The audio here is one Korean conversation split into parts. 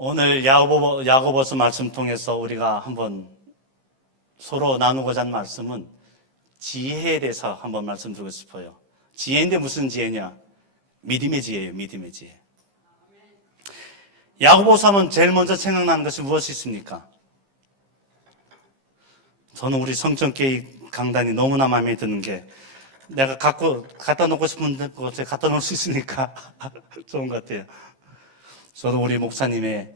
오늘 야고보서 말씀 통해서 우리가 한번 서로 나누고자 하는 말씀은 지혜에 대해서 한번 말씀드리고 싶어요. 지혜인데 무슨 지혜냐? 믿음의 지혜예요. 믿음의 지혜. 야고보서 하면 제일 먼저 생각나는 것이 무엇이 있습니까? 저는 우리 성전교회 강단이 너무나 마음에 드는 게 내가 갖다 놓고 싶은 곳에 갖다 놓을 수 있으니까 좋은 것 같아요. 저도 우리 목사님의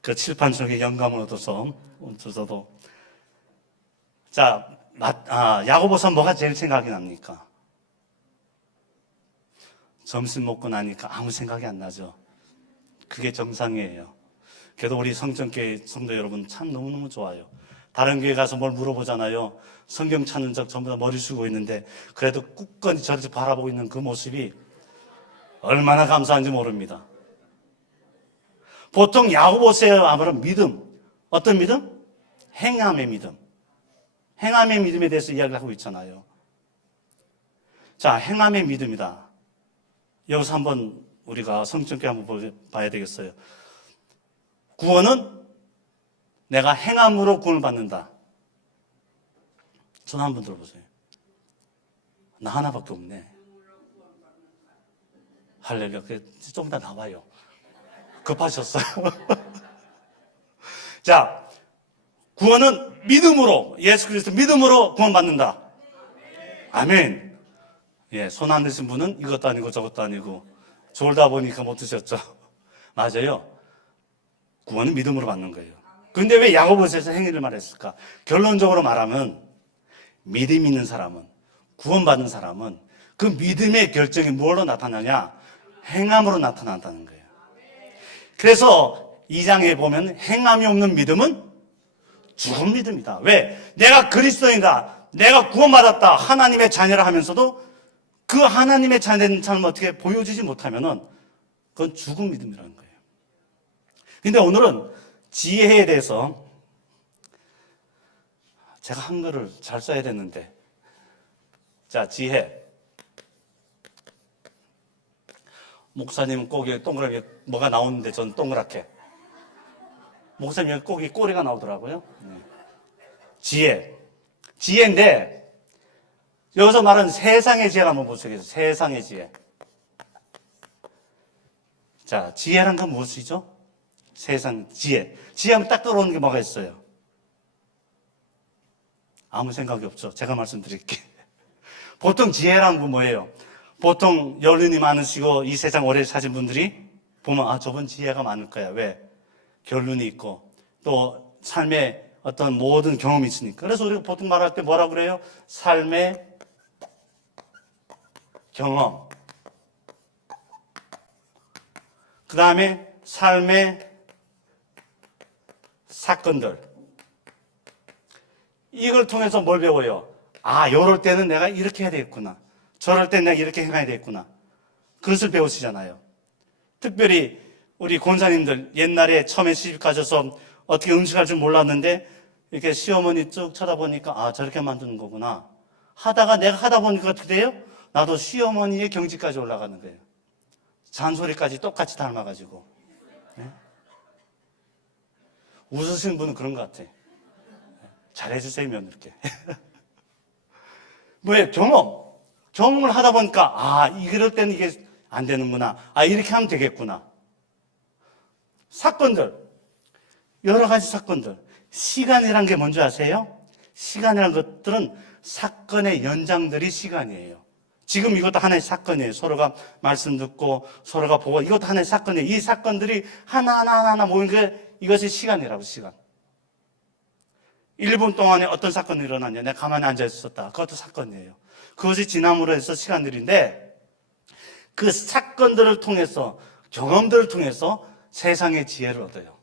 그 칠판 속에 영감을 얻어서 저도 야고보서 뭐가 제일 생각이 납니까? 점심 먹고 나니까 아무 생각이 안 나죠. 그게 정상이에요. 그래도 우리 성전교회 성도 여러분 참 너무너무 좋아요. 다른 교회 가서 뭘 물어보잖아요. 성경 찾는 적 전부 다 머리 숙이고 있는데 그래도 굳건히 저를 바라보고 있는 그 모습이 얼마나 감사한지 모릅니다. 보통 야고보서에 아무런 믿음, 어떤 믿음? 행함의 믿음. 행함의 믿음에 대해서 이야기를 하고 있잖아요. 자, 행함의 믿음이다. 여기서 한번 우리가 성경께 한번 봐야 되겠어요. 구원은 내가 행함으로 구원을 받는다. 전화 한번 들어보세요. 나 하나밖에 없네. 할렐루야. 좀 더 나와요. 급하셨어요. 자, 구원은 믿음으로, 예수 그리스도 믿음으로 구원받는다. 아멘. 예, 손 안 드신 분은 이것도 아니고 저것도 아니고 졸다 보니까 못 드셨죠. 맞아요. 구원은 믿음으로 받는 거예요. 근데 왜 야고보서에서 행위를 말했을까? 결론적으로 말하면 믿음 있는 사람은, 구원받는 사람은 그 믿음의 결정이 무엇으로 나타나냐? 행함으로 나타난다는 거예요. 그래서 2장에 보면 행함이 없는 믿음은 죽은 믿음이다. 왜? 내가 그리스도인이다. 내가 구원받았다. 하나님의 자녀라 하면서도 그 하나님의 자녀된 삶을 어떻게 보여주지 못하면은 그건 죽은 믿음이라는 거예요. 근데 오늘은 지혜에 대해서 제가 한글을 잘 써야 되는데, 자, 지혜. 목사님은 꼭 여기 동그랗게 뭐가 나오는데 저는 동그랗게. 목사님 여기 꼭 꼬리가 나오더라고요. 지혜. 지혜인데 여기서 말하는 세상의 지혜를 한번 보시겠어요. 세상의 지혜. 자, 지혜란 건 무엇이죠? 세상 지혜. 지혜하면 딱 떠오르는 게 뭐가 있어요? 아무 생각이 없죠. 제가 말씀드릴게요. 보통 지혜라는 건 뭐예요? 보통 연륜이 많으시고 이 세상 오래 사신 분들이 보면 저분 지혜가 많을 거야. 왜? 결론이 있고 또 삶의 어떤 모든 경험이 있으니까. 그래서 우리가 보통 말할 때 뭐라 그래요? 삶의 경험. 그 다음에 삶의 사건들. 이걸 통해서 뭘 배워요? 이럴 때는 내가 이렇게 해야 되겠구나. 저럴 때는 내가 이렇게 행해야 되겠구나. 그것을 배우시잖아요. 특별히 우리 권사님들 옛날에 처음에 시집 가셔서 어떻게 음식할 줄 몰랐는데 이렇게 시어머니 쭉 쳐다보니까 저렇게 만드는 거구나. 내가 하다 보니까 어떻게 돼요? 나도 시어머니의 경지까지 올라가는 거예요. 잔소리까지 똑같이 닮아가지고. 네? 웃으시는 분은 그런 것 같아. 잘해주세요, 며느리께. 뭐예요? 경험을 하다 보니까 이럴 때는 이게 안 되는구나. 이렇게 하면 되겠구나. 사건들, 여러 가지 사건들. 시간이란 게 뭔지 아세요? 시간이란 것들은 사건의 연장들이 시간이에요. 지금 이것도 하나의 사건이에요. 서로가 말씀 듣고 서로가 보고 이것도 하나의 사건이에요. 이 사건들이 하나하나 모인 게 이것이 시간이라고. 시간. 1분 동안에 어떤 사건이 일어났냐. 내가 가만히 앉아 있었다. 그것도 사건이에요. 그것이 지남으로 해서 시간들인데 그 사건들을 통해서 경험들을 통해서 세상의 지혜를 얻어요.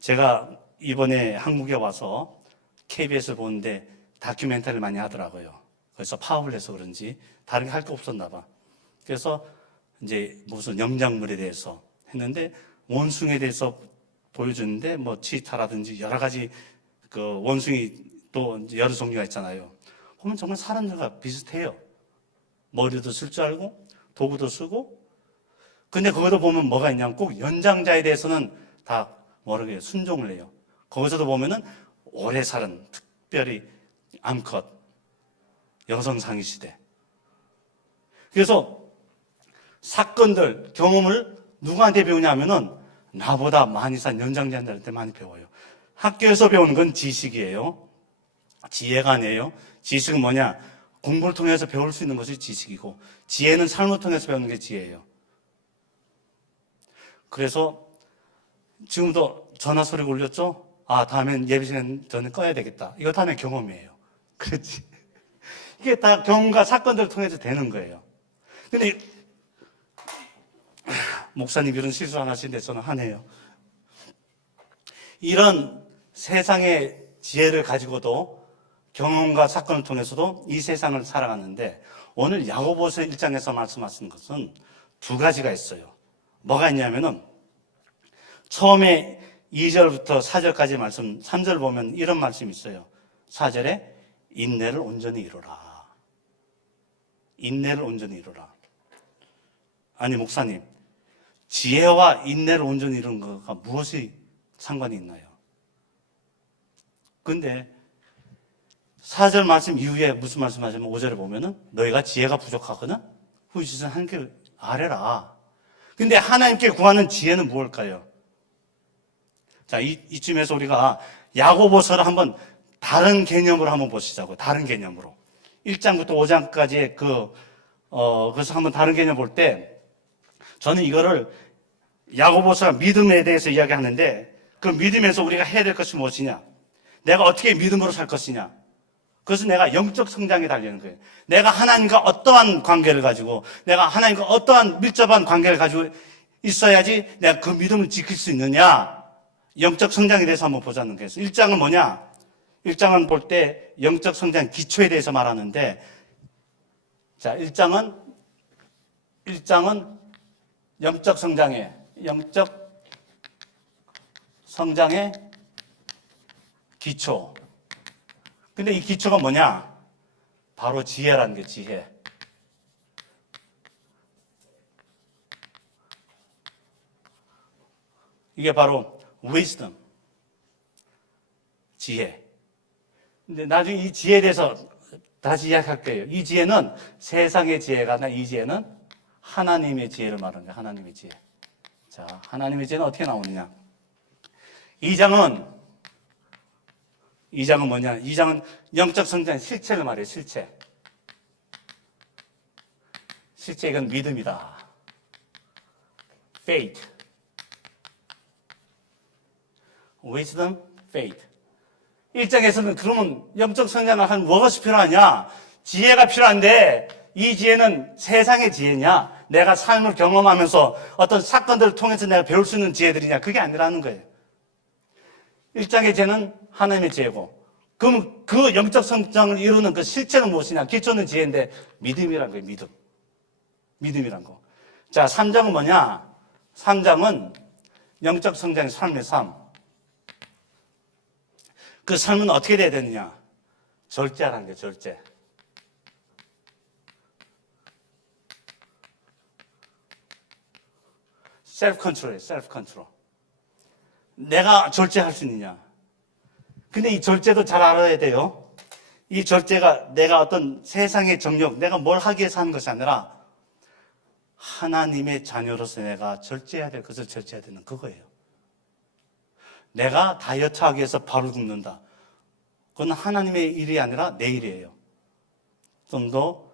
제가 이번에 한국에 와서 KBS를 보는데 다큐멘터리를 많이 하더라고요. 그래서 파업을 해서 그런지 다른 게 할 게 없었나 봐. 그래서 이제 무슨 영장물에 대해서 했는데 원숭이에 대해서 보여주는데 치타라든지 여러 가지 그 원숭이 또 여러 종류가 있잖아요. 보면 정말 사람들과 비슷해요. 머리도 쓸 줄 알고 도구도 쓰고 근데 거기도 보면 뭐가 있냐면 꼭 연장자에 대해서는 다 뭐라고 해요? 순종을 해요. 거기서도 보면은 오래 살은, 특별히 암컷, 여성 상위 시대. 그래서 사건들, 경험을 누구한테 배우냐 하면은 나보다 많이 산 연장자들한테 많이 배워요. 학교에서 배우는 건 지식이에요. 지혜가 아니에요. 지식은 뭐냐? 공부를 통해서 배울 수 있는 것이 지식이고, 지혜는 삶을 통해서 배우는 게 지혜예요. 그래서 지금도 전화 소리가 울렸죠? 아, 다음엔 예배 시간 전에 꺼야 되겠다. 이거 다음에 경험이에요. 그렇지. 이게 다 경험과 사건들을 통해서 되는 거예요. 근데 목사님 이런 실수 안 하시는데 저는 하네요. 이런 세상의 지혜를 가지고도 경험과 사건을 통해서도 이 세상을 살아가는데, 오늘 야고보서 1장에서 말씀하신 것은 두 가지가 있어요. 뭐가 있냐면은 처음에 2절부터 4절까지 말씀, 3절 보면 이런 말씀이 있어요. 4절에 인내를 온전히 이루라. 인내를 온전히 이루라. 아니 목사님, 지혜와 인내를 온전히 이루는 것과 무엇이 상관이 있나요? 근데 4절 말씀 이후에 무슨 말씀 하시면 5절에 보면은 너희가 지혜가 부족하거든 후지선 하나님께 아뢰라. 근데 하나님께 구하는 지혜는 무엇일까요? 자, 이쯤에서 우리가 야고보서를 한번 다른 개념으로 한번 보시자고요. 다른 개념으로. 1장부터 5장까지의 그래서 한번 다른 개념 볼 때, 저는 이거를 야고보서가 믿음에 대해서 이야기하는데, 그 믿음에서 우리가 해야 될 것이 무엇이냐? 내가 어떻게 믿음으로 살 것이냐? 그것은 내가 영적 성장에 달리는 거예요. 내가 하나님과 어떠한 관계를 가지고, 내가 하나님과 어떠한 밀접한 관계를 가지고 있어야지 내가 그 믿음을 지킬 수 있느냐? 영적 성장에 대해서 한번 보자는 거예요. 1장은 뭐냐? 1장은 볼 때 영적 성장 기초에 대해서 말하는데, 자, 1장은 영적 성장의 기초. 근데 이 기초가 뭐냐? 바로 지혜라는 게 지혜. 이게 바로 wisdom. 지혜. 근데 나중에 이 지혜에 대해서 다시 이야기할 거예요. 이 지혜는 세상의 지혜가 아니라 이 지혜는 하나님의 지혜를 말하는 거예요. 하나님의 지혜. 자, 하나님의 지혜는 어떻게 나오느냐? 2장은 뭐냐? 2장은 영적 성장의 실체를 말해요. 실체. 이건 믿음이다. faith. wisdom, faith. 1장에서는 그러면 영적 성장을 한 무엇이 필요하냐? 지혜가 필요한데, 이 지혜는 세상의 지혜냐? 내가 삶을 경험하면서 어떤 사건들을 통해서 내가 배울 수 있는 지혜들이냐? 그게 아니라는 거예요. 1장의 지혜는 하나님의 지혜고, 그럼 그 영적 성장을 이루는 그 실체는 무엇이냐? 기초는 지혜인데 믿음이란 거예요. 믿음이란 거. 자, 3장은 뭐냐? 3장은 영적 성장의 삶의 삶. 그 삶은 어떻게 돼야 되느냐? 절제하라는 거예요. 절제. 셀프 컨트롤이에요. 셀프 컨트롤. 내가 절제할 수 있느냐? 근데 이 절제도 잘 알아야 돼요. 이 절제가 내가 어떤 세상의 정욕, 내가 뭘 하기 위해서 하는 것이 아니라 하나님의 자녀로서 내가 절제해야 될 것을 절제해야 되는 그거예요. 내가 다이어트 하기 위해서 바로 굶는다. 그건 하나님의 일이 아니라 내 일이에요. 좀 더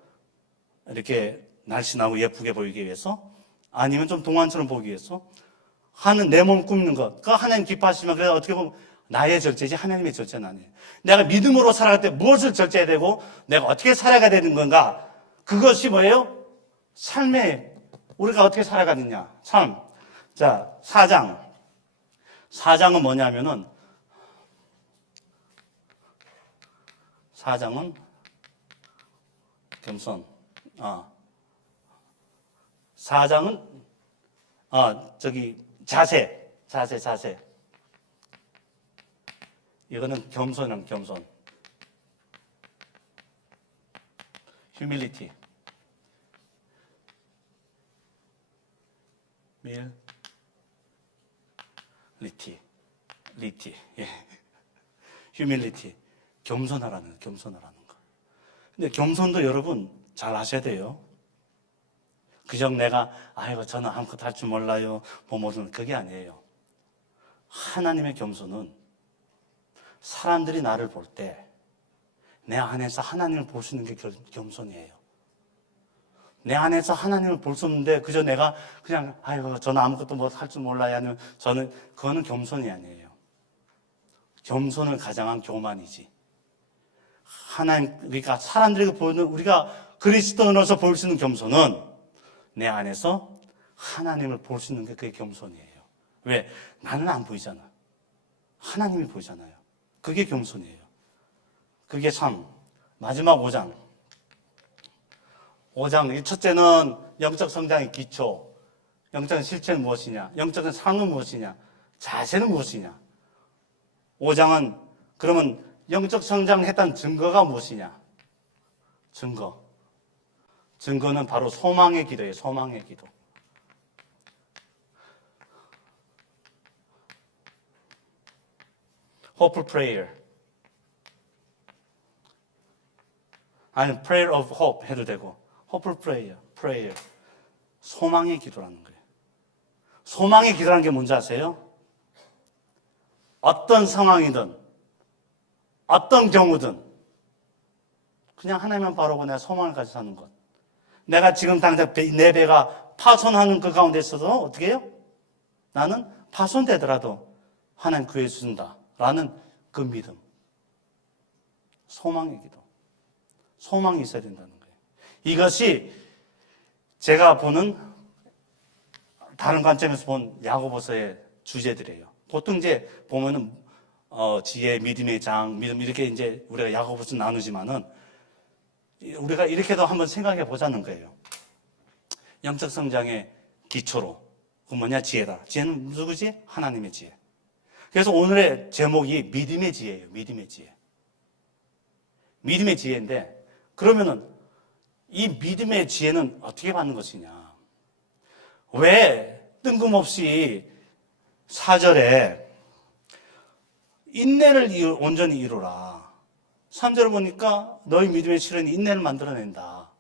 이렇게 날씬하고 예쁘게 보이기 위해서, 아니면 좀 동안처럼 보기 위해서 하는 내 몸을 꾸미는 것. 그거 하나님 기뻐하시면, 그래서 어떻게 보면 나의 절제지 하나님의 절제는 아니에요. 내가 믿음으로 살아갈 때 무엇을 절제해야 되고 내가 어떻게 살아가야 되는 건가? 그것이 뭐예요? 삶에 우리가 어떻게 살아가느냐. 삶. 자, 4장은 뭐냐면은 4장은 겸손. 4장은 자세. 이거는 겸손은 겸손. humility. 리티, 예. 휴밀리티. 겸손하라는 거. 근데 겸손도 여러분 잘 아셔야 돼요. 그저 내가, 아이고, 저는 아무것도 할 줄 몰라요. 뭐든 그게 아니에요. 하나님의 겸손은 사람들이 나를 볼 때 내 안에서 하나님을 볼 수 있는 게 겸손이에요. 내 안에서 하나님을 볼 수 없는데 그저 내가 그냥, 아이고, 저는 아무것도 뭐 할 줄 몰라요. 아니면 그거는 겸손이 아니에요. 겸손을 가장한 교만이지. 그러니까 사람들에게 보이는, 우리가 그리스도인으로서 볼 수 있는 겸손은 내 안에서 하나님을 볼 수 있는 게 그게 겸손이에요. 왜? 나는 안 보이잖아. 하나님이 보이잖아요. 그게 겸손이에요. 그게 참, 마지막 5장. 5장, 이 첫째는 영적 성장의 기초. 영적 실체는 무엇이냐? 영적 상은 무엇이냐? 자세는 무엇이냐? 5장은 그러면 영적 성장했다는 증거가 무엇이냐? 증거는 바로 소망의 기도예요. 소망의 기도. Hopeful prayer. 아니, prayer of hope 해도 되고. Hopeful prayer. 소망의 기도라는 거예요. 소망의 기도라는 게 뭔지 아세요? 어떤 상황이든, 어떤 경우든, 그냥 하나님만 바라보고 내가 소망을 가지고 사는 것. 내가 지금 당장 내 배가 파손하는 그 가운데 있어서 어떻게 해요? 나는 파손되더라도 하나님 구해준다. 라는 그 믿음. 소망의 기도. 소망이 있어야 된다는 거예요. 이것이 제가 보는 다른 관점에서 본 야고보서의 주제들이에요. 보통 이제 보면은 지혜, 믿음의 장, 믿음 이렇게 이제 우리가 야고보서 나누지만은 우리가 이렇게도 한번 생각해 보자는 거예요. 영적 성장의 기초로 그 뭐냐? 지혜다. 지혜는 누구지? 하나님의 지혜. 그래서 오늘의 제목이 믿음의 지혜예요. 믿음의 지혜. 믿음의 지혜인데 그러면은 이 믿음의 지혜는 어떻게 받는 것이냐? 왜 뜬금없이 4절에 인내를 온전히 이루라. 3절을 보니까 너희 믿음의 실현이 인내를 만들어낸다.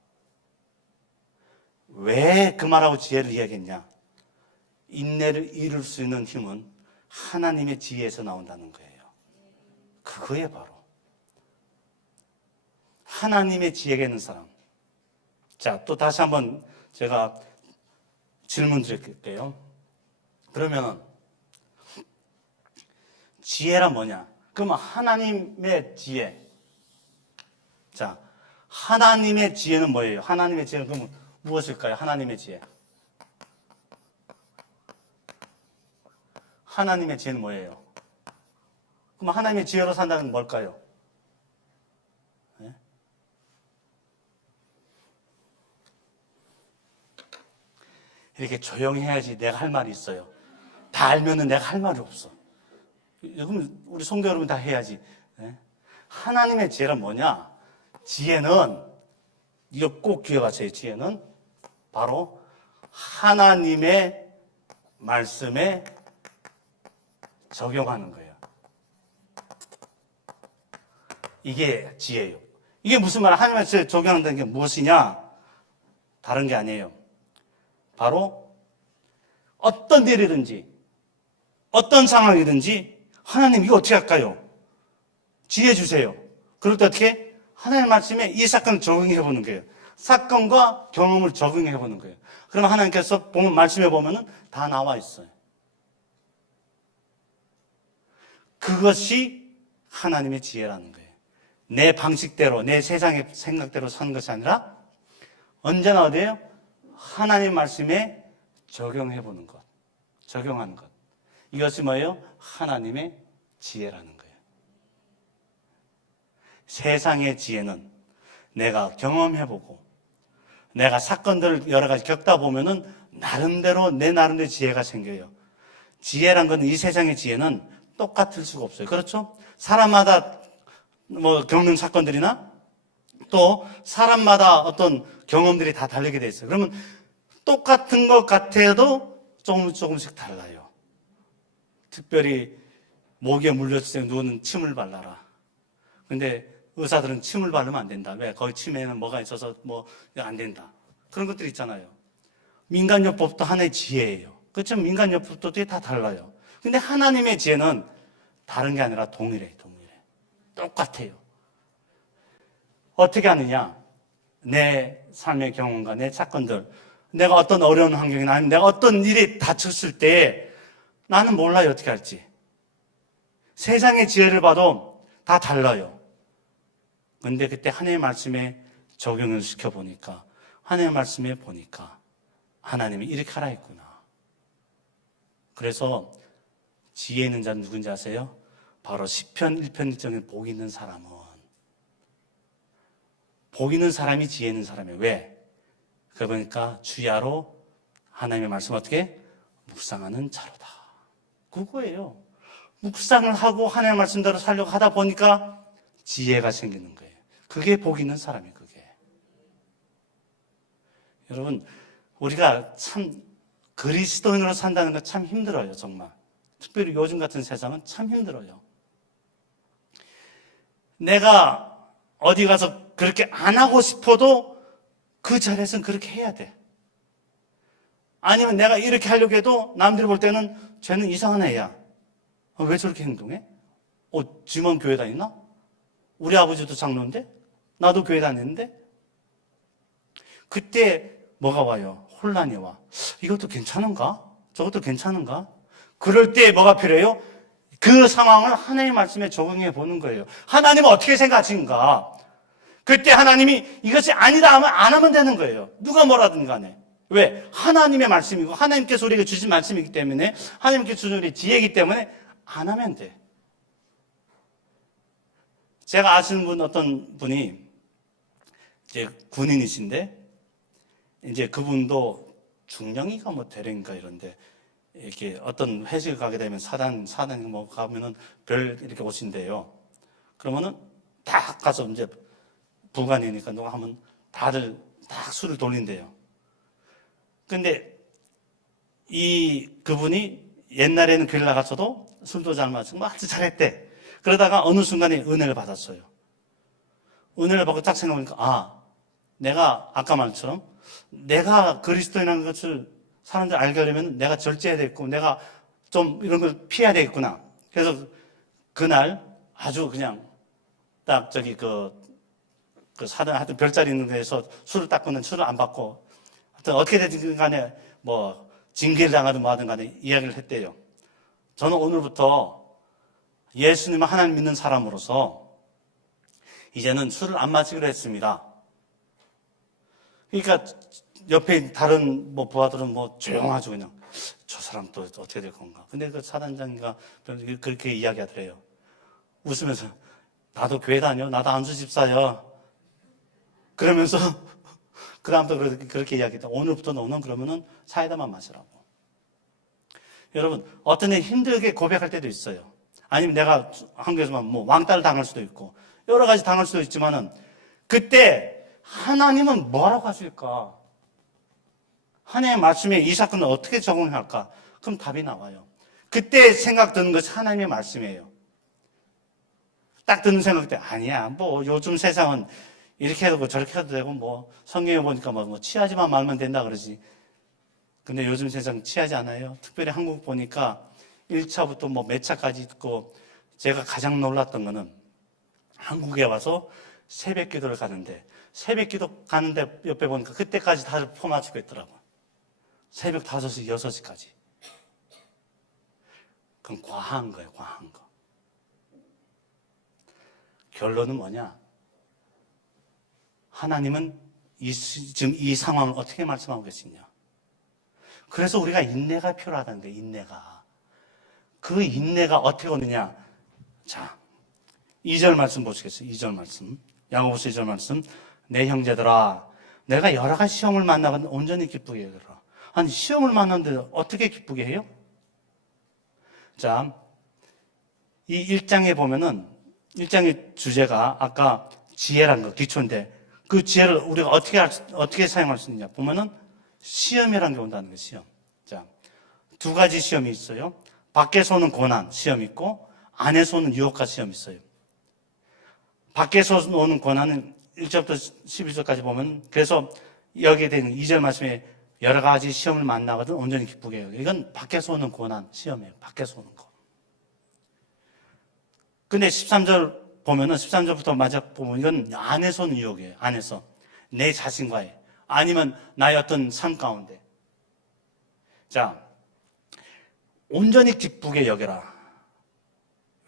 왜 그 말하고 지혜를 이야기했냐? 인내를 이룰 수 있는 힘은 하나님의 지혜에서 나온다는 거예요. 그거에 바로 하나님의 지혜가 있는 사람. 자, 또 다시 한번 제가 질문 드릴게요. 그러면 지혜란 뭐냐? 그러면 하나님의 지혜. 자, 하나님의 지혜는 뭐예요? 하나님의 지혜는 그러면 무엇일까요? 하나님의 지혜. 하나님의 지혜는 뭐예요? 그럼 하나님의 지혜로 산다는 건 뭘까요? 네? 이렇게 조용히 해야지 내가 할 말이 있어요. 다 알면은 내가 할 말이 없어. 그럼 우리 성도 여러분 다 해야지. 네? 하나님의 지혜는 뭐냐? 지혜는, 이거 꼭 기억하세요. 지혜는 바로 하나님의 말씀에 적용하는 거예요. 이게 지혜예요. 이게 무슨 말이야? 하나님의 지혜에 적용한다는 게 무엇이냐? 다른 게 아니에요. 바로 어떤 일이든지 어떤 상황이든지 하나님 이거 어떻게 할까요? 지혜 주세요. 그럴 때 어떻게? 하나님의 말씀에 이 사건을 적용해 보는 거예요. 사건과 경험을 적용해 보는 거예요. 그러면 하나님께서 보면 말씀에 보면은 다 나와 있어요. 그것이 하나님의 지혜라는 거예요. 내 방식대로, 내 세상의 생각대로 사는 것이 아니라 언제나 어디에요? 하나님 말씀에 적용해 보는 것, 적용하는 것. 이것이 뭐예요? 하나님의 지혜라는 거예요. 세상의 지혜는 내가 경험해보고 내가 사건들을 여러 가지 겪다 보면은 나름대로 내 나름대로 지혜가 생겨요. 지혜란 건 이 세상의 지혜는 똑같을 수가 없어요. 그렇죠? 사람마다 뭐 겪는 사건들이나 또 사람마다 어떤 경험들이 다 다르게 돼 있어요. 그러면 똑같은 것 같아도 조금씩 달라요. 특별히 모기에 물렸을 때 누구는 침을 발라라. 근데 의사들은 침을 바르면 안 된다. 왜? 거기 침에는 뭐가 있어서 뭐 안 된다. 그런 것들 있잖아요. 민간요법도 하나의 지혜예요. 그렇죠? 민간요법도 다 달라요. 근데 하나님의 지혜는 다른 게 아니라 동일해. 똑같아요. 어떻게 하느냐? 내 삶의 경험과 내 사건들, 내가 어떤 어려운 환경이나 아니면 내가 어떤 일이 닥쳤을 때 나는 몰라요. 어떻게 할지. 세상의 지혜를 봐도 다 달라요. 근데 그때 하나님의 말씀에 적용을 시켜보니까, 하나님의 말씀에 보니까 하나님이 이렇게 하라 했구나. 그래서 지혜 있는 자는 누군지 아세요? 바로 시편 1편 1절에 복 있는 사람은, 복 있는 사람이 지혜 있는 사람이에요. 왜? 그러니까 주야로 하나님의 말씀 어떻게? 묵상하는 자로다. 그거예요. 묵상을 하고 하나님의 말씀대로 살려고 하다 보니까 지혜가 생기는 거예요. 그게 복 있는 사람이에요. 그게. 여러분, 우리가 참 그리스도인으로 산다는 거 참 힘들어요. 정말. 특별히 요즘 같은 세상은 참 힘들어요. 내가 어디 가서 그렇게 안 하고 싶어도 그 자리에서는 그렇게 해야 돼. 아니면 내가 이렇게 하려고 해도 남들이 볼 때는 쟤는 이상한 애야. 왜 저렇게 행동해? 지만 교회 다니나? 우리 아버지도 장로인데? 나도 교회 다녔는데? 그때 뭐가 와요? 혼란이 와. 이것도 괜찮은가? 저것도 괜찮은가? 그럴 때 뭐가 필요해요? 그 상황을 하나님의 말씀에 적용해 보는 거예요. 하나님은 어떻게 생각하신가? 그때 하나님이 이것이 아니다 하면 안 하면 되는 거예요. 누가 뭐라든 간에. 왜? 하나님의 말씀이고 하나님께서 우리에게 주신 말씀이기 때문에, 하나님께서 주신 우리 지혜이기 때문에 안 하면 돼. 제가 아시는 분, 어떤 분이 이제 군인이신데, 이제 그분도 중령이가 뭐 대령인가 이런데, 이렇게 어떤 회식을 가게 되면 사단이 뭐 가면은 별 이렇게 오신대요. 그러면은 딱 가서 이제 부관이니까 누가 하면 다들 다 술을 돌린대요. 근데 그분이 옛날에는 교회 나갔어도 술도 잘 마시고 아주 잘했대. 그러다가 어느 순간에 은혜를 받았어요. 은혜를 받고 딱 생각해보니까, 내가 아까 말처럼 내가 그리스도인이라는 것을 사람들 알게 하려면 내가 절제해야 되겠고, 내가 좀 이런 걸 피해야 되겠구나. 그래서 그날 아주 그냥 딱 그 사단 하여튼 별자리 있는 데서 술을 딱 끊는, 술을 안 받고, 하여튼 어떻게 되든 간에 뭐 징계를 당하든 뭐 하든 간에 이야기를 했대요. 저는 오늘부터 예수님을 하나님 믿는 사람으로서 이제는 술을 안 마시기로 했습니다. 그러니까 옆에 다른 뭐 부하들은 뭐 조용하죠. 그냥 저 사람 또 어떻게 될 건가. 근데 그 사단장이가 그렇게 이야기하더래요. 웃으면서 나도 교회 다녀. 나도 안수 집사야. 그러면서 그 다음부터 그렇게 이야기했다. 오늘부터 너는 그러면은 사이다만 마시라고. 여러분, 어떤 애 힘들게 고백할 때도 있어요. 아니면 내가 한국에서만 뭐 왕따를 당할 수도 있고 여러 가지 당할 수도 있지만은, 그때 하나님은 뭐라고 하실까? 하나님의 말씀에 이 사건을 어떻게 적응할까? 그럼 답이 나와요. 그때 생각 드는 것이 하나님의 말씀이에요. 딱 드는 생각 때, 아니야, 뭐 요즘 세상은 이렇게 해도 되고 저렇게 해도 되고, 뭐 성경에 보니까 뭐 취하지만 말면 된다 그러지. 근데 요즘 세상 취하지 않아요. 특별히 한국 보니까 1차부터 뭐 몇 차까지 있고, 제가 가장 놀랐던 거는 한국에 와서 새벽 기도를 가는데, 새벽 기도 가는데 옆에 보니까 그때까지 다들 포 맞추고 있더라고요. 새벽 5시, 6시까지. 그건 과한 거예요, 과한 거. 결론은 뭐냐? 하나님은 지금 이 상황을 어떻게 말씀하고 계시냐? 그래서 우리가 인내가 필요하다는 거예요, 인내가. 그 인내가 어떻게 오느냐? 자, 2절 말씀 보시겠어요? 2절 말씀. 야고보서 2절 말씀. 내 형제들아, 내가 여러 가지 시험을 만나면 온전히 기쁘게 해라. 아니, 시험을 만났는데 어떻게 기쁘게 해요? 자, 이 1장에 보면은, 1장의 주제가 아까 지혜라는 거, 기초인데, 그 지혜를 우리가 어떻게 사용할 수 있느냐 보면은 시험이라는 게 온다는 거예요. 시험. 자, 두 가지 시험이 있어요. 밖에서 오는 고난 시험이 있고 안에서 오는 유혹과 시험이 있어요. 밖에서 오는 고난은 1절부터 11절까지 보면, 그래서 여기에 되는 2절 말씀에 여러 가지 시험을 만나거든 온전히 기쁘게 해요. 이건 밖에서 오는 고난 시험이에요. 밖에서 오는 거. 근데 13절 보면은 13절부터 마저 보면 이건 안에서 오는 유혹이에요. 안에서 내 자신과의, 아니면 나의 어떤 삶 가운데. 자, 온전히 기쁘게 여겨라.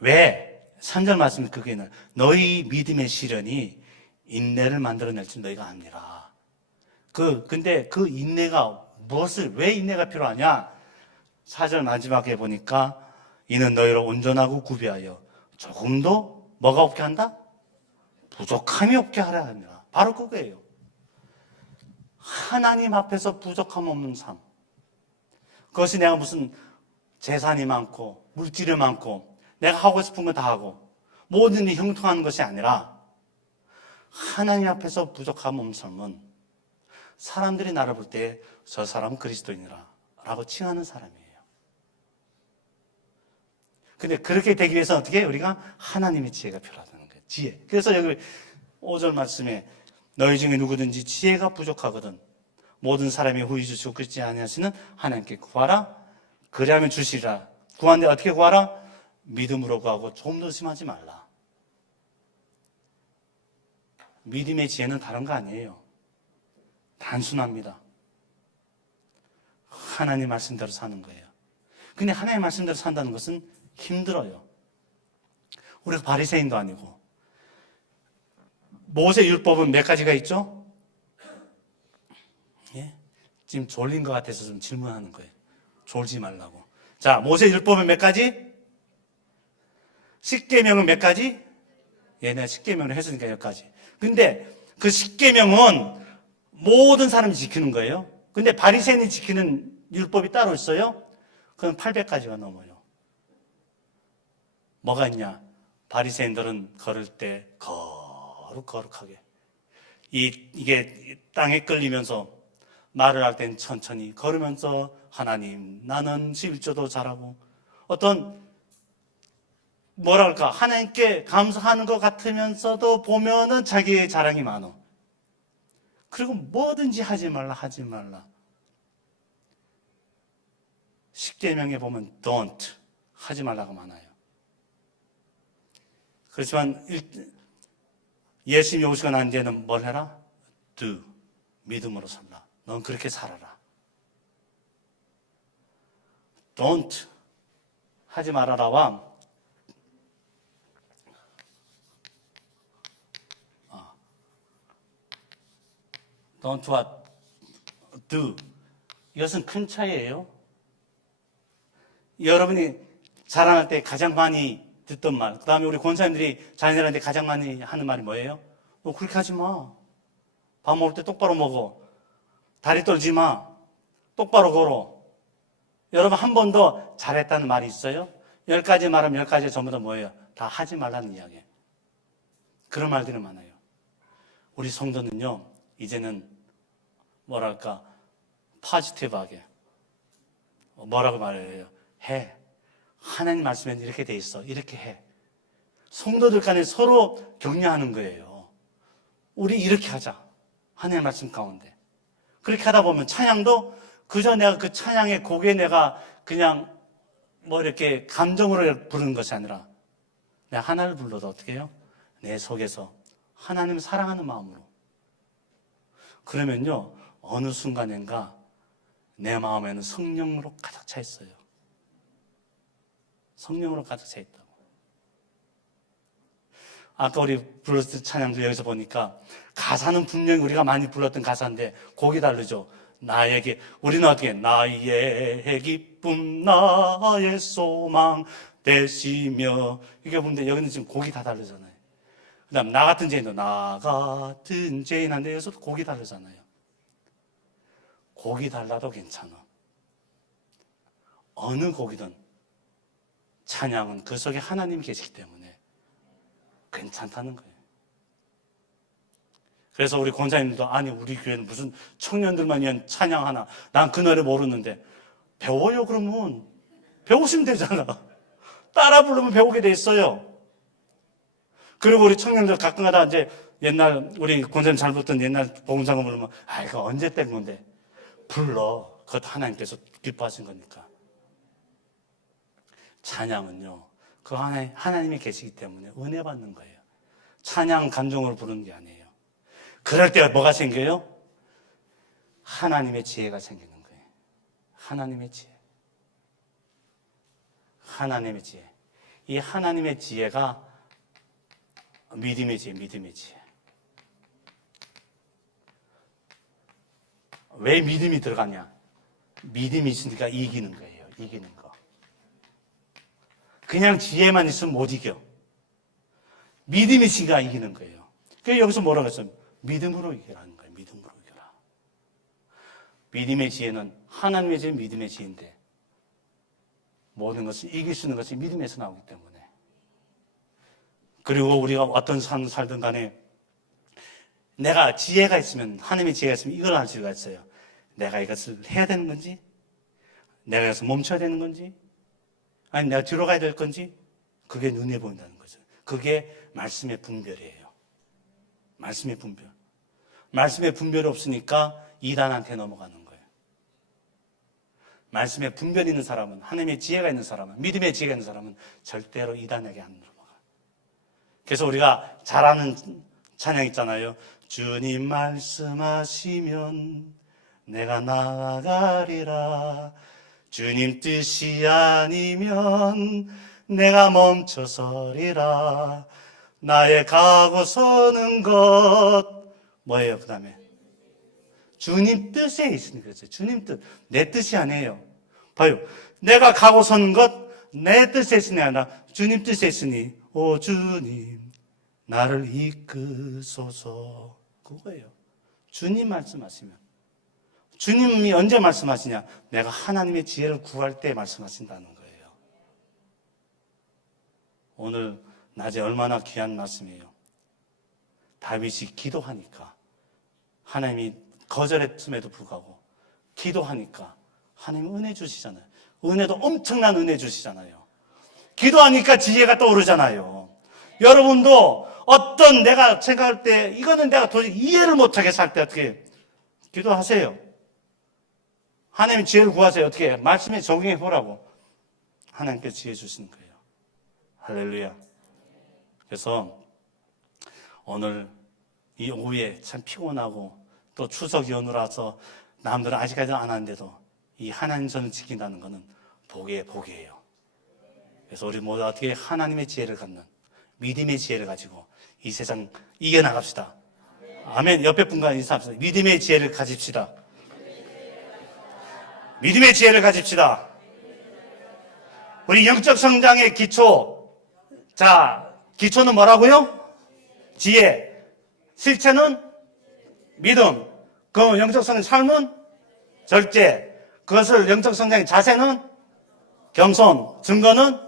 왜? 3절 말씀이 그게는 너희 믿음의 시련이 인내를 만들어낼 줄 너희가 아니라. 근데 그 인내가 왜 인내가 필요하냐? 4절 마지막에 보니까 이는 너희를 온전하고 구비하여 조금도 뭐가 없게 한다? 부족함이 없게 하려 합니다. 바로 그거예요. 하나님 앞에서 부족함 없는 삶. 그것이 내가 무슨 재산이 많고 물질이 많고 내가 하고 싶은 거 다 하고 모든 일이 형통하는 것이 아니라 하나님 앞에서 부족함 없는 삶은 사람들이 나를 볼 때 저 사람은 그리스도인이라 라고 칭하는 사람이에요. 근데 그렇게 되기 위해서 어떻게 해요? 우리가 하나님의 지혜가 필요하다는 거예요. 지혜. 그래서 여기 5절 말씀에 너희 중에 누구든지 지혜가 부족하거든 모든 사람이 후히 주시고 그렇지 아니하시는 하나님께 구하라. 그리하면 주시리라. 구하는데 어떻게 구하라? 믿음으로 구하고 조금도 의심하지 말라. 믿음의 지혜는 다른 거 아니에요. 단순합니다. 하나님 말씀대로 사는 거예요. 근데 하나님 말씀대로 산다는 것은 힘들어요. 우리가 바리새인도 아니고. 모세 율법은 몇 가지가 있죠? 예? 지금 졸린 것 같아서 좀 질문하는 거예요. 졸지 말라고. 자, 모세 율법은 몇 가지? 십계명은 몇 가지? 예, 내가 십계명을 했으니까 여기까지. 근데 그 십계명은 모든 사람이 지키는 거예요. 근데 바리새인이 지키는 율법이 따로 있어요? 그건 800가지가 넘어요. 뭐가 있냐? 바리새인들은 걸을 때 거룩하게. 이게 땅에 끌리면서 말을 할 땐 천천히 걸으면서 하나님, 나는 11조도 잘하고 어떤 뭐랄까 하나님께 감사하는 것 같으면서도 보면은 자기의 자랑이 많어. 그리고 뭐든지 하지 말라. 십계명에 보면 don't 하지 말라가 많아요. 그렇지만 예수님이 오시고 난 뒤에는 뭘 해라? do, 믿음으로 살라. 넌 그렇게 살아라. don't 하지 말아라와 don't what? do. 이것은 큰 차이예요. 여러분이 자랑할 때 가장 많이 듣던 말, 그 다음에 우리 권사님들이 자녀들한테 가장 많이 하는 말이 뭐예요? 너 그렇게 하지 마. 밥 먹을 때 똑바로 먹어. 다리 떨지 마. 똑바로 걸어. 여러분 한 번 더 잘했다는 말이 있어요? 10가지 말하면 10가지 전부 다 뭐예요? 다 하지 말라는 이야기예요. 그런 말들이 많아요. 우리 성도는요, 이제는 뭐랄까 포지티브하게 뭐라고 말해요? 해. 하나님 말씀에는 이렇게 돼 있어. 이렇게 해. 성도들 간에 서로 격려하는 거예요. 우리 이렇게 하자. 하나님 말씀 가운데. 그렇게 하다 보면 찬양도 그저 내가 그 찬양의 곡에 내가 그냥 뭐 이렇게 감정으로 부르는 것이 아니라 내가 하나를 불러도 어떻게 해요? 내 속에서 하나님을 사랑하는 마음으로. 그러면요, 어느 순간인가 내 마음에는 성령으로 가득 차 있어요. 성령으로 가득 차 있다고. 아까 우리 불렀을 때 찬양도 여기서 보니까 가사는 분명히 우리가 많이 불렀던 가사인데 곡이 다르죠. 나에게, 우리는 어떻게 나의 기쁨 나의 소망 되시며 이게 보는데 여기는 지금 곡이 다 다르잖아요. 그 다음 나 같은 죄인도 나 같은 죄인한데 여기서도 곡이 다르잖아요. 곡이 달라도 괜찮아. 어느 곡이든 찬양은 그 속에 하나님이 계시기 때문에 괜찮다는 거예요. 그래서 우리 권사님들도 아니 우리 교회는 무슨 청년들만 위한 찬양 하나, 난 그 노래 모르는데 배워요. 그러면 배우시면 되잖아. 따라 부르면 배우게 돼 있어요. 그리고 우리 청년들 가끔가다 이제 옛날 우리 권사님 잘 부르던 옛날 복음상을 부르면 이거 언제 뗀 건데 불러. 그것도 하나님께서 기뻐하신 거니까. 찬양은요, 그 안에 하나님이 계시기 때문에 은혜 받는 거예요. 찬양 감정으로 부르는 게 아니에요. 그럴 때 뭐가 생겨요? 하나님의 지혜가 생기는 거예요. 하나님의 지혜. 하나님의 지혜. 이 하나님의 지혜가 믿음의 지혜, 믿음의 지혜. 왜 믿음이 들어가냐? 믿음이 있으니까 이기는 거예요. 이기는 거. 그냥 지혜만 있으면 못 이겨. 믿음이 있으니까 이기는 거예요. 그래서 여기서 뭐라고 했어요? 믿음으로 이겨라는 거예요. 믿음으로 이겨라. 믿음의 지혜는 하나님의 지혜, 믿음의 지혜인데 모든 것을 이길 수 있는 것이 믿음에서 나오기 때문에. 그리고 우리가 어떤 삶을 살든 간에 내가 지혜가 있으면, 하나님의 지혜가 있으면 이걸 알 수가 있어요. 내가 이것을 해야 되는 건지, 내가 여기서 멈춰야 되는 건지, 아니 내가 뒤로 가야 될 건지, 그게 눈에 보인다는 거죠. 그게 말씀의 분별이에요. 말씀의 분별. 말씀의 분별이 없으니까 이단한테 넘어가는 거예요. 말씀의 분별이 있는 사람은, 하나님의 지혜가 있는 사람은, 믿음의 지혜가 있는 사람은 절대로 이단에게 안 넘어가요. 그래서 우리가 잘 아는 찬양 있잖아요. 주님 말씀하시면 내가 나아가리라. 주님 뜻이 아니면 내가 멈춰서리라. 나의 가고 서는 것 뭐예요? 그 다음에 주님 뜻에 있으니 그렇죠. 주님 뜻, 내 뜻이 아니에요. 봐요. 내가 가고 서는 것 내 뜻에 있으니 아니라 주님 뜻에 있으니 오 주님 나를 이끄소서. 그거예요. 주님 말씀하시면. 주님이 언제 말씀하시냐? 내가 하나님의 지혜를 구할 때 말씀하신다는 거예요. 오늘 낮에 얼마나 귀한 말씀이에요. 다윗이 기도하니까, 하나님이 거절했음에도 불구하고 기도하니까 하나님 은혜 주시잖아요. 은혜도 엄청난 은혜 주시잖아요. 기도하니까 지혜가 떠오르잖아요. 여러분도 어떤 내가 생각할 때 이거는 내가 도저히 이해를 못하게 살 때 어떻게 기도하세요. 하나님 지혜를 구하세요. 어떻게? 말씀에 적용해 보라고. 하나님께서 지혜 주시는 거예요. 할렐루야. 그래서 오늘 이 오후에 참 피곤하고 또 추석 연휴라서 남들은 아직까지 안 하는데도 이 하나님 전을 지킨다는 것은 복이에요. 그래서 우리 모두 어떻게 하나님의 지혜를 갖는 믿음의 지혜를 가지고 이 세상 이겨나갑시다. 아멘. 옆에 분과 인사합시다. 믿음의 지혜를 가집시다. 믿음의 지혜를 가집시다. 우리 영적 성장의 기초. 자, 기초는 뭐라고요? 지혜. 실체는 믿음. 그럼 영적 성장 삶은 절제. 그것을 영적 성장의 자세는 겸손. 증거는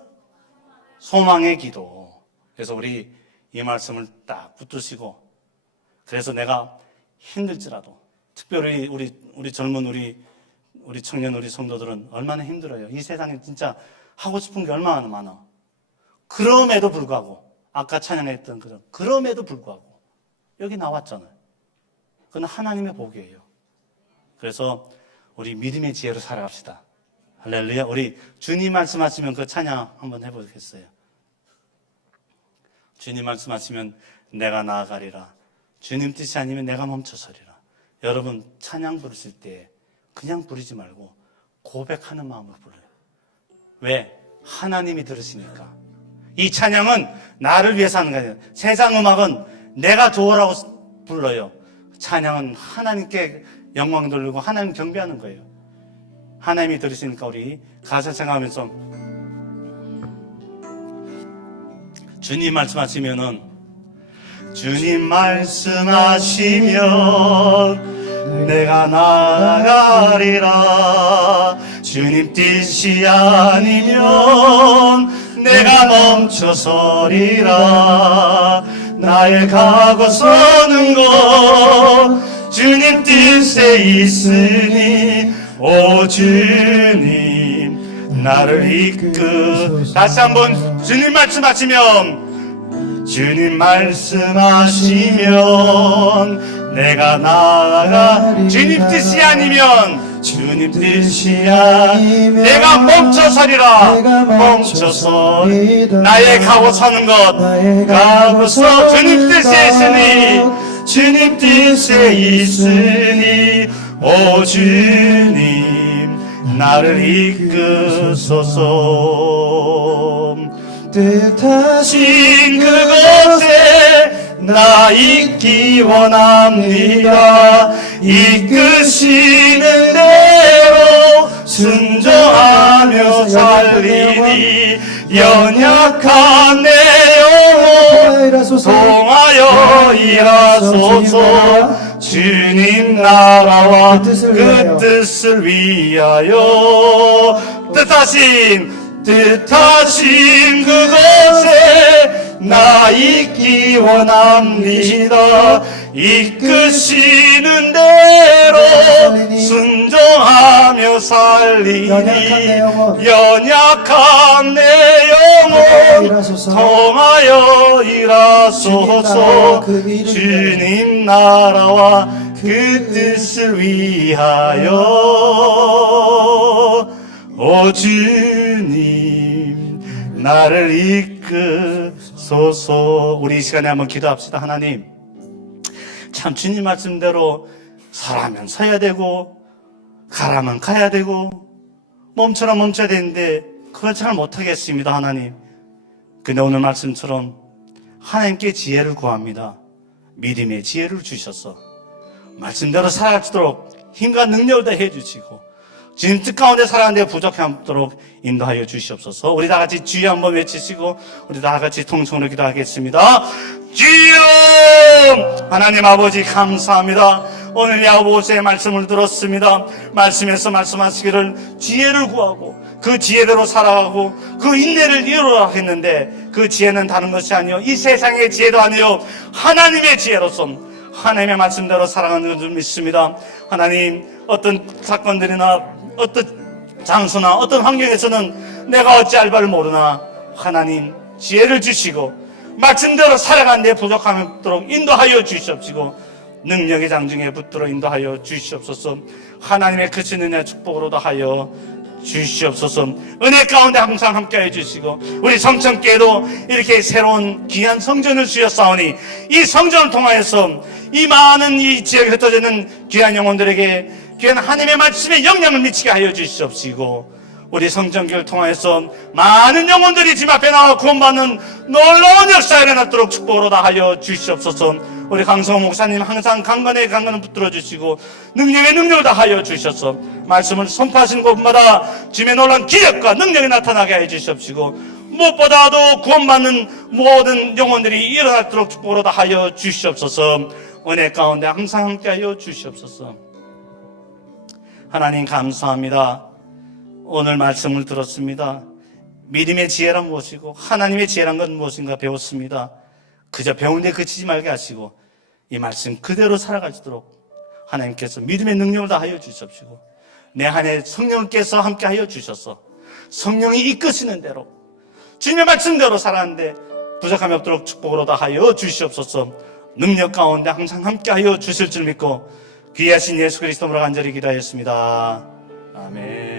소망의 기도. 그래서 우리 이 말씀을 딱 붙드시고, 그래서 내가 힘들지라도, 특별히 우리 젊은 우리 청년, 우리 성도들은 얼마나 힘들어요. 이 세상에 진짜 하고 싶은 게 얼마나 많아. 그럼에도 불구하고, 아까 찬양했던 그럼에도 불구하고, 여기 나왔잖아요. 그건 하나님의 복이에요. 그래서 우리 믿음의 지혜로 살아갑시다. 할렐루야. 우리 주님 말씀하시면 그 찬양 한번 해보겠어요. 주님 말씀하시면 내가 나아가리라. 주님 뜻이 아니면 내가 멈춰서리라. 여러분 찬양 부르실 때 그냥 부르지 말고 고백하는 마음으로 불러요. 왜? 하나님이 들으시니까. 이 찬양은 나를 위해서 하는 거예요. 세상 음악은 내가 좋으라고 불러요. 찬양은 하나님께 영광 돌리고 하나님 경배하는 거예요. 하나님이 들으시니까 우리 가사 생각하면서 주님 말씀하시면은 주님 말씀하시면 내가 나아가리라. 주님 뜻이 아니면 내가 멈춰서리라. 나의 가고 서는 것 주님 뜻에 있으니 오 주님 나를 다시 한번 주님 말씀하시면 주님 말씀하시면 내가 나아가 주님 뜻이 아니면 주님 뜻이 아니면 내가 멈춰서리라 멈춰서 나의 가고 사는 것 가고서 주님 뜻에 있으니 주님 뜻에 있으니 오 주님 나를 이끄소서 뜻하신 그곳에 나 있기 원합니다. 이끄시는 대로 순종하며 살리니 연약한 내 영혼 통하여 일하소서 주님 나라와 그 뜻을 위하여 뜻하신 그곳에 나 있기 원합니다. 이끄시는 대로 순종하며 살리니 연약한 내 영혼 통하여 일하소서 주님 나라와 그 뜻을 위하여 오 주님 나를 이끄소서. 우리 이 시간에 한번 기도합시다. 하나님 참 주님 말씀대로 서라면 서야 되고 가라면 가야 되고 멈춰라 멈춰야 되는데 그걸 잘 못하겠습니다. 하나님 근데 오늘 말씀처럼 하나님께 지혜를 구합니다. 믿음의 지혜를 주셔서 말씀대로 살아가도록 힘과 능력을 다해 주시고 주님 뜻 가운데 살아가는데 부족함도록 인도하여 주시옵소서. 우리 다 같이 주여 한번 외치시고 우리 다 같이 통성으로 기도하겠습니다. 주여! 하나님 아버지 감사합니다. 오늘 야고보서의 말씀을 들었습니다. 말씀에서 말씀하시기를 지혜를 구하고 그 지혜대로 살아가고 그 인내를 이루라 했는데 그 지혜는 다른 것이 아니요 이 세상의 지혜도 아니요 하나님의 지혜로서 하나님의 말씀대로 살아가는 것을 믿습니다. 하나님 어떤 사건들이나 어떤 장소나 어떤 환경에서는 내가 어찌할 바를 모르나 하나님 지혜를 주시고 말씀대로 살아가는 데 부족함이 없도록 인도하여 주시옵시고 능력의 장중에 붙들어 인도하여 주시옵소서. 하나님의 크신 은혜 축복으로도 하여 주시옵소서. 은혜 가운데 항상 함께해 주시고 우리 성천교회도 이렇게 새로운 귀한 성전을 주셨사오니 이 성전을 통하여서 이 많은 이 지역에 흩어져 있는 귀한 영혼들에게 귀한 하나님의 말씀에 영향을 미치게 하여 주시옵시고 우리 성전교회를 통하여서 많은 영혼들이 집 앞에 나와 구원받는 놀라운 역사가 일어나도록 축복으로 다 하여 주시옵소서. 우리 강성호 목사님 항상 강건에 강건을 붙들어 주시고 능력에 능력을 다 하여 주셔서 말씀을 선포하시는 곳마다 주님의 놀라운 기적과 능력이 나타나게 해 주시옵시고 무엇보다도 구원받는 모든 영혼들이 일어나도록 축복으로 다 하여 주시옵소서. 은혜 가운데 항상 함께 하여 주시옵소서. 하나님 감사합니다. 오늘 말씀을 들었습니다. 믿음의 지혜란 무엇이고 하나님의 지혜란 건 무엇인가 배웠습니다. 그저 배우는데 그치지 말게 하시고 이 말씀 그대로 살아가시도록 하나님께서 믿음의 능력을 다하여 주시옵시고 내 안에 성령께서 함께 하여 주셔서 성령이 이끄시는 대로 주님의 말씀대로 살아가는데 부족함이 없도록 축복으로 다하여 주시옵소서. 능력 가운데 항상 함께 하여 주실 줄 믿고 귀하신 예수 그리스도로 간절히 기도하였습니다. 아멘.